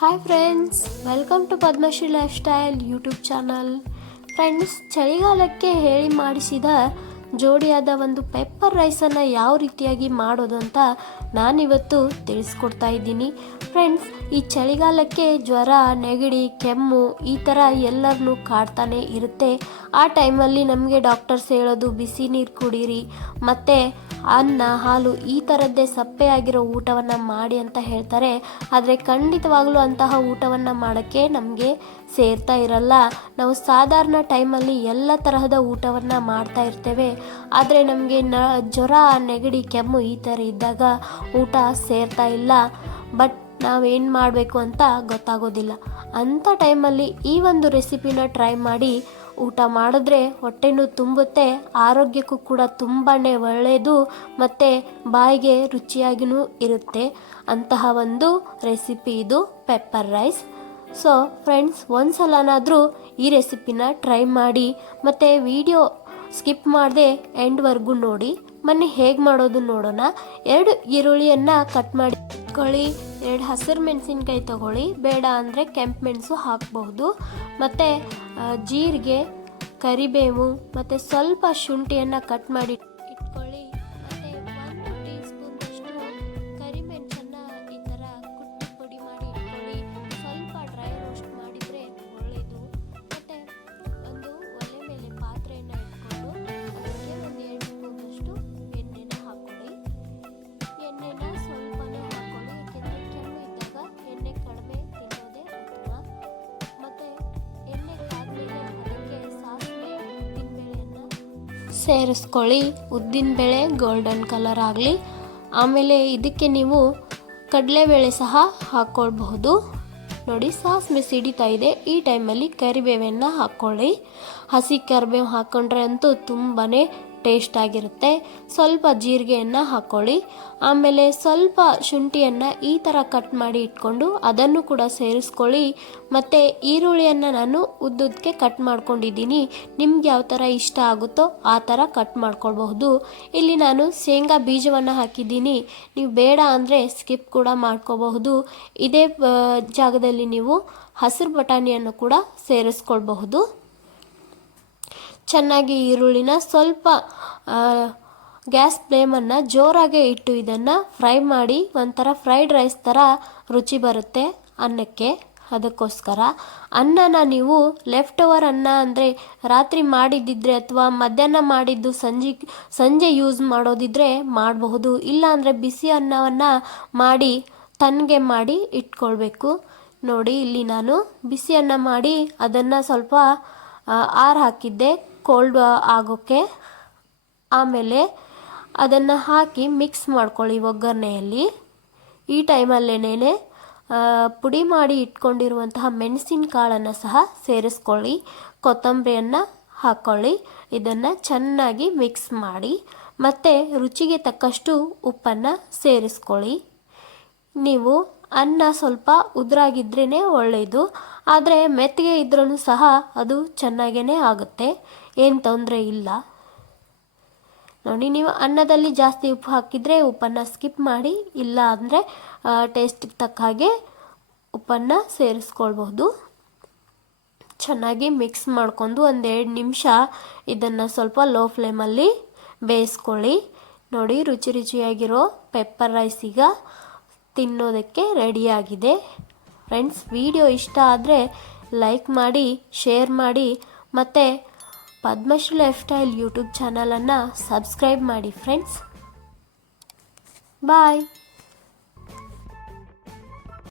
Hi friends welcome to Padmashree lifestyle YouTube channel friends ಚಳಿಗಾಲಕ್ಕೆ ಹೇಳಿ ಮಾಡಿಸಿದ ಜೋಡಿಯಾದ ಒಂದು ಪೆಪ್ಪರ್ ರೈಸನ್ನು ಯಾವ ರೀತಿಯಾಗಿ ಮಾಡೋದು ಅಂತ ನಾನಿವತ್ತು ತಿಳಿಸ್ಕೊಡ್ತಾ ಇದ್ದೀನಿ. ಫ್ರೆಂಡ್ಸ್ ಈ ಚಳಿಗಾಲಕ್ಕೆ ಜ್ವರ, ನೆಗಡಿ, ಕೆಮ್ಮು ಈ ಥರ ಎಲ್ಲರನ್ನೂ ಕಾಡ್ತಾನೆ ಇರುತ್ತೆ. ಆ ಟೈಮಲ್ಲಿ ನಮಗೆ ಡಾಕ್ಟರ್ಸ್ ಹೇಳೋದು, ಬಿಸಿ ನೀರು ಕುಡೀರಿ. ಮತ್ತು ಅನ್ನ, ಹಾಲು ಈ ಥರದ್ದೇ ಸಪ್ಪೆಯಾಗಿರೋ ಊಟವನ್ನು ಮಾಡಿ ಅಂತ ಹೇಳ್ತಾರೆ. ಆದರೆ ಖಂಡಿತವಾಗ್ಲೂ ಅಂತಹ ಊಟವನ್ನು ಮಾಡೋಕ್ಕೆ ನಮಗೆ ಸೇರ್ತಾ ಇರಲ್ಲ. ನಾವು ಸಾಧಾರಣ ಟೈಮಲ್ಲಿ ಎಲ್ಲ ತರಹದ ಊಟವನ್ನು ಮಾಡ್ತಾ ಇರ್ತೇವೆ. ಆದರೆ ನಮಗೆ ನ, ಜ್ವರ, ನೆಗಡಿ, ಕೆಮ್ಮು ಈ ಥರ ಇದ್ದಾಗ ಊಟ ಸೇರ್ತಾ ಇಲ್ಲ. ಬಟ್ ನಾವೇನು ಮಾಡಬೇಕು ಅಂತ ಗೊತ್ತಾಗೋದಿಲ್ಲ. ಅಂಥ ಟೈಮಲ್ಲಿ ಈ ಒಂದು ರೆಸಿಪಿನ ಟ್ರೈ ಮಾಡಿ ಊಟ ಮಾಡಿದ್ರೆ ಹೊಟ್ಟೆನೂ ತುಂಬುತ್ತೆ, ಆರೋಗ್ಯಕ್ಕೂ ಕೂಡ ತುಂಬಾ ಒಳ್ಳೆಯದು ಮತ್ತು ಬಾಯಿಗೆ ರುಚಿಯಾಗಿಯೂ ಇರುತ್ತೆ. ಅಂತಹ ಒಂದು ರೆಸಿಪಿ ಇದು, ಪೆಪ್ಪರ್ ರೈಸ್. ಸೊ, ಫ್ರೆಂಡ್ಸ್, ಒಂದ್ಸಲನಾದರೂ ಈ ರೆಸಿಪಿನ ಟ್ರೈ ಮಾಡಿ, ಮತ್ತು ವಿಡಿಯೋ ಸ್ಕಿಪ್ ಮಾಡದೆ ಎಂಡ್ವರೆಗೂ ನೋಡಿ. ಮೊನ್ನೆ ಹೇಗೆ ಮಾಡೋದು ನೋಡೋಣ. ಎರಡು ಈರುಳ್ಳಿಯನ್ನು ಕಟ್ ಮಾಡಿ ಕೊಳ್ಳಿ ಎರಡು ಹಸಿರು ಮೆಣಸಿನ್ಕಾಯಿ ತಗೊಳ್ಳಿ. ಬೇಡ ಅಂದರೆ ಕೆಂಪು ಮೆಣಸು ಹಾಕಬಹುದು. ಮತ್ತು ಜೀರಿಗೆ ಕರಿಬೇವು ಮತ್ತು ಸ್ವಲ್ಪ ಶುಂಠಿಯನ್ನು ಕಟ್ ಮಾಡಿ ಸೇರಿಸ್ಕೊಳ್ಳಿ. ಉದ್ದಿನಬೇಳೆ ಗೋಲ್ಡನ್ ಕಲರ್ ಆಗಲಿ. ಆಮೇಲೆ ಇದಕ್ಕೆ ನೀವು ಕಡಲೆಬೇಳೆ ಸಹ ಹಾಕ್ಕೊಳ್ಬಹುದು ನೋಡಿ ಸಾಸ್ ಮಿಸ್ ಹಿಡಿತಾ ಇದೆ. ಈ ಟೈಮಲ್ಲಿ ಕರಿಬೇವನ್ನು ಹಾಕ್ಕೊಳ್ಳಿ ಹಸಿ ಕರಿಬೇವು ಹಾಕ್ಕೊಂಡ್ರೆ ಅಂತೂ ತುಂಬಾ ಟೇಸ್ಟ್ ಆಗಿರುತ್ತೆ ಸ್ವಲ್ಪ ಜೀರಿಗೆಯನ್ನು ಹಾಕ್ಕೊಳ್ಳಿ ಆಮೇಲೆ ಸ್ವಲ್ಪ ಶುಂಠಿಯನ್ನು ಈ ಥರ ಕಟ್ ಮಾಡಿ ಇಟ್ಕೊಂಡು ಅದನ್ನು ಕೂಡ ಸೇರಿಸ್ಕೊಳ್ಳಿ. ಮತ್ತು ಈರುಳ್ಳಿಯನ್ನು ನಾನು ಉದ್ದುದಕ್ಕೆ ಕಟ್ ಮಾಡ್ಕೊಂಡಿದ್ದೀನಿ. ನಿಮ್ಗೆ ಯಾವ ಥರ ಇಷ್ಟ ಆಗುತ್ತೋ ಆ ಥರ ಕಟ್ ಮಾಡ್ಕೊಳ್ಬಹುದು. ಇಲ್ಲಿ ನಾನು ಶೇಂಗಾ ಬೀಜವನ್ನು ಹಾಕಿದ್ದೀನಿ. ನೀವು ಬೇಡ ಅಂದರೆ ಸ್ಕಿಪ್ ಕೂಡ ಮಾಡ್ಕೋಬಹುದು. ಇದೇ ಜಾಗದಲ್ಲಿ ನೀವು ಹಸಿರು ಬಟಾಣಿಯನ್ನು ಕೂಡ ಸೇರಿಸ್ಕೊಳ್ಬಹುದು. ಚೆನ್ನಾಗಿ ಈರುಳ್ಳಿನ ಸ್ವಲ್ಪ ಗ್ಯಾಸ್ ಫ್ಲೇಮನ್ನು ಜೋರಾಗೆ ಇಟ್ಟು ಇದನ್ನು ಫ್ರೈ ಮಾಡಿ, ಒಂಥರ ಫ್ರೈಡ್ ರೈಸ್ ಥರ ರುಚಿ ಬರುತ್ತೆ ಅನ್ನಕ್ಕೆ. ಅದಕ್ಕೋಸ್ಕರ ಅನ್ನನ ನೀವು ಲೆಫ್ಟ್ ಓವರ್ ಅನ್ನ ಅಂದರೆ ರಾತ್ರಿ ಮಾಡಿದ್ದಿದ್ರೆ ಅಥವಾ ಮಧ್ಯಾಹ್ನ ಮಾಡಿದ್ದು ಸಂಜೆ ಸಂಜೆ ಯೂಸ್ ಮಾಡೋದಿದ್ರೆ ಮಾಡಬಹುದು. ಇಲ್ಲ ಅಂದರೆ ಬಿಸಿ ಅನ್ನವನ್ನು ಮಾಡಿ, ತನ್ಗೆ ಮಾಡಿ ಇಟ್ಕೊಳ್ಬೇಕು. ನೋಡಿ, ಇಲ್ಲಿ ನಾನು ಬಿಸಿ ಅನ್ನ ಮಾಡಿ ಅದನ್ನು ಸ್ವಲ್ಪ ಆರು ಹಾಕಿದ್ದೆ. ಕೋಲ್ಡ್ ಆಗೋಕ್ಕೆ ಆಮೇಲೆ ಅದನ್ನು ಹಾಕಿ ಮಿಕ್ಸ್ ಮಾಡ್ಕೊಳ್ಳಿ ಒಗ್ಗರಣೆಯಲ್ಲಿ ಈ ಟೈಮಲ್ಲೇನೇ ಪುಡಿ ಮಾಡಿ ಇಟ್ಕೊಂಡಿರುವಂತಹ ಮೆಣಸಿನ ಕಾಳನ್ನು ಸಹ ಸೇರಿಸ್ಕೊಳ್ಳಿ. ಕೊತ್ತಂಬರಿಯನ್ನು ಹಾಕ್ಕೊಳ್ಳಿ ಇದನ್ನು ಚೆನ್ನಾಗಿ ಮಿಕ್ಸ್ ಮಾಡಿ. ಮತ್ತು ರುಚಿಗೆ ತಕ್ಕಷ್ಟು ಉಪ್ಪನ್ನು ಸೇರಿಸ್ಕೊಳ್ಳಿ. ನೀವು ಅನ್ನ ಸ್ವಲ್ಪ ಉದುರಾಗಿದ್ರೇ ಒಳ್ಳೆಯದು ಆದರೆ ಮೆತ್ತಿಗೆ ಇದ್ರೂ ಸಹ ಅದು ಚೆನ್ನಾಗೇ ಆಗುತ್ತೆ. ಏನು ತೊಂದರೆ ಇಲ್ಲ. ನೋಡಿ, ನೀವು ಅನ್ನದಲ್ಲಿ ಜಾಸ್ತಿ ಉಪ್ಪು ಹಾಕಿದರೆ ಉಪ್ಪನ್ನು ಸ್ಕಿಪ್ ಮಾಡಿ, ಇಲ್ಲ ಅಂದರೆ ಟೇಸ್ಟಿಗೆ ತಕ್ಕ ಹಾಗೆ ಉಪ್ಪನ್ನು ಸೇರಿಸ್ಕೊಳ್ಬಹುದು. ಚೆನ್ನಾಗಿ ಮಿಕ್ಸ್ ಮಾಡ್ಕೊಂಡು ಒಂದೆರಡು ನಿಮಿಷ ಇದನ್ನು ಸ್ವಲ್ಪ ಲೋ ಫ್ಲೇಮಲ್ಲಿ ಬೇಯಿಸ್ಕೊಳ್ಳಿ. ನೋಡಿ, ರುಚಿ ರುಚಿಯಾಗಿರೋ ಪೆಪ್ಪರ್ ರೈಸ್ ಈಗ ತಿನ್ನೋದಕ್ಕೆ ರೆಡಿಯಾಗಿದೆ ಫ್ರೆಂಡ್ಸ್ ವಿಡಿಯೋ ಇಷ್ಟ ಆದರೆ ಲೈಕ್ ಮಾಡಿ ಶೇರ್ ಮಾಡಿ, ಮತ್ತು ಪದ್ಮಶ್ರೀ ಲೈಫ್ ಸ್ಟೈಲ್ ಯೂಟ್ಯೂಬ್ ಚಾನಲನ್ನು ಸಬ್ಸ್ಕ್ರೈಬ್ ಮಾಡಿ ಫ್ರೆಂಡ್ಸ್ ಬಾಯ್